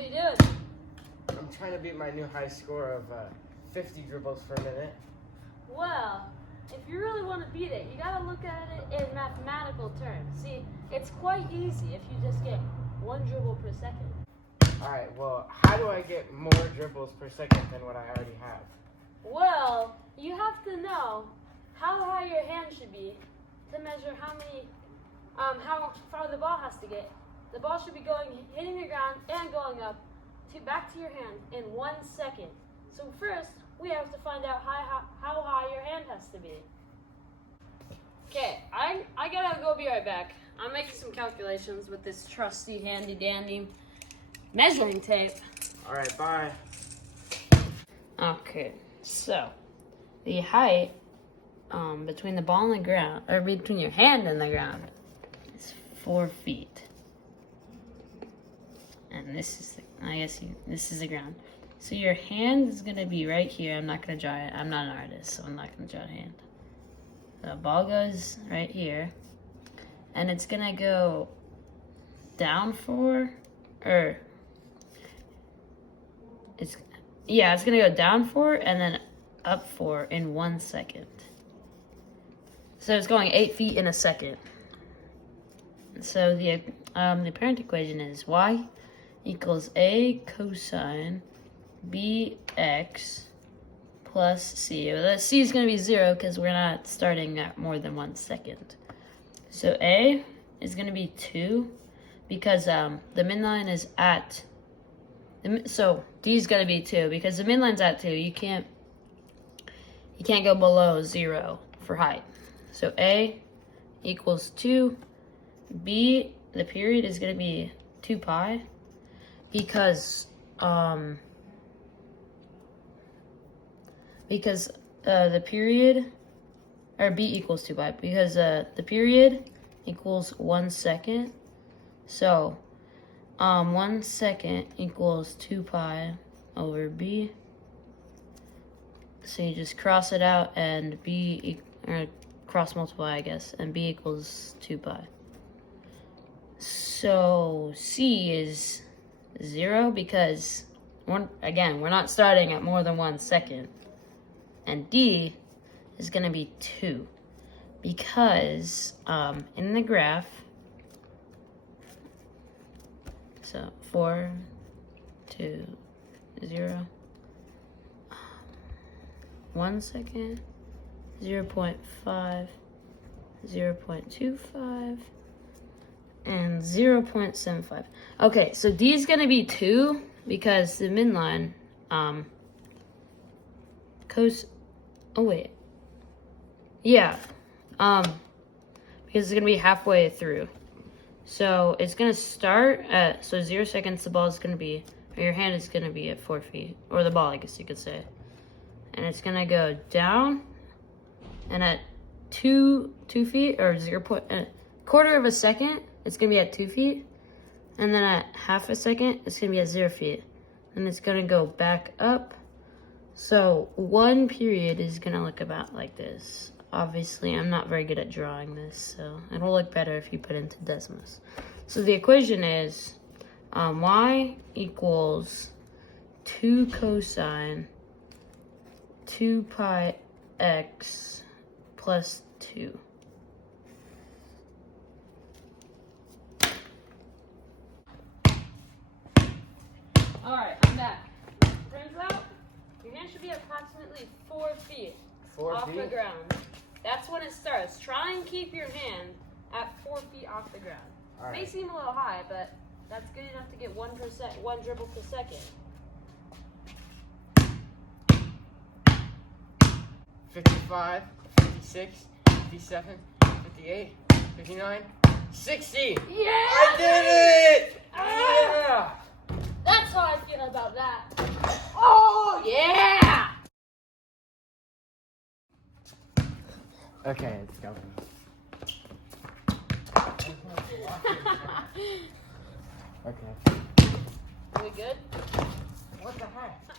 What are you doing? I'm trying to beat my new high score of 50 dribbles per minute. Well, if you really want to beat it, you gotta look at it in mathematical terms. See, it's quite easy if you just get 1 dribble per second. Alright, well, how do I get more dribbles per second than what I already have? Well, you have to know how high your hand should be to measure how far the ball has to get. The ball should be hitting the ground and going up back to your hand in 1 second. So first, we have to find out how high your hand has to be. Okay, I gotta go be right back. I'm making some calculations with this trusty handy dandy measuring tape. Alright, bye. Okay, so the height between the ball and the ground, or between your hand and the ground, is 4 feet. And this is, this is the ground. So your hand is gonna be right here. I'm not gonna draw it. I'm not an artist, so I'm not gonna draw a hand. The ball goes right here, and it's gonna go down 4, or it's gonna go down 4 and then up 4 in 1 second. So it's going 8 feet in a second. So the apparent equation is y equals a cosine bx plus c. Well, that c is going to be 0 because we're not starting at more than 1 second. So a is going to be 2 because the midline is at. So d is going to be 2 because the midline's at 2. You can't go below 0 for height. So a equals 2. B, the period, is going to be 2 pi because the period, or B equals 2 pi because the period equals 1 second. So 1 second equals 2 pi over B. So you just cross it out and or cross multiply, I guess, and B equals 2 pi. So C is 0 because, we're not starting at more than 1 second. And D is going to be 2 because in the graph, so 4, 2, 0, 1 second, 0.5, 0.25, and 0.75. Okay, so D is going to be 2 because the midline because it's going to be halfway through. So it's going to start at, 0 seconds, the ball is going to be, or your hand is going to be at 4 feet, or the ball, I guess you could say. And it's going to go down, and at 2 feet, or quarter of a second, it's going to be at 2 feet. And then at half a second, it's going to be at 0 feet. And it's going to go back up. So 1 period is going to look about like this. Obviously, I'm not very good at drawing this, so it'll look better if you put into decimals. So the equation is y equals 2 cosine 2 pi x plus 2. Alright, I'm back. Turns out, your hand should be approximately 4 feet off the ground. That's when it starts. Try and keep your hand at 4 feet off the ground. Right. May seem a little high, but that's good enough to get 1 dribble per second. 55, 56, 57, 58, 59, 60. Yeah! I did it! Yeah! That's how I feel about that. Oh, yeah! Okay, it's going. Okay. Are we good? What the heck?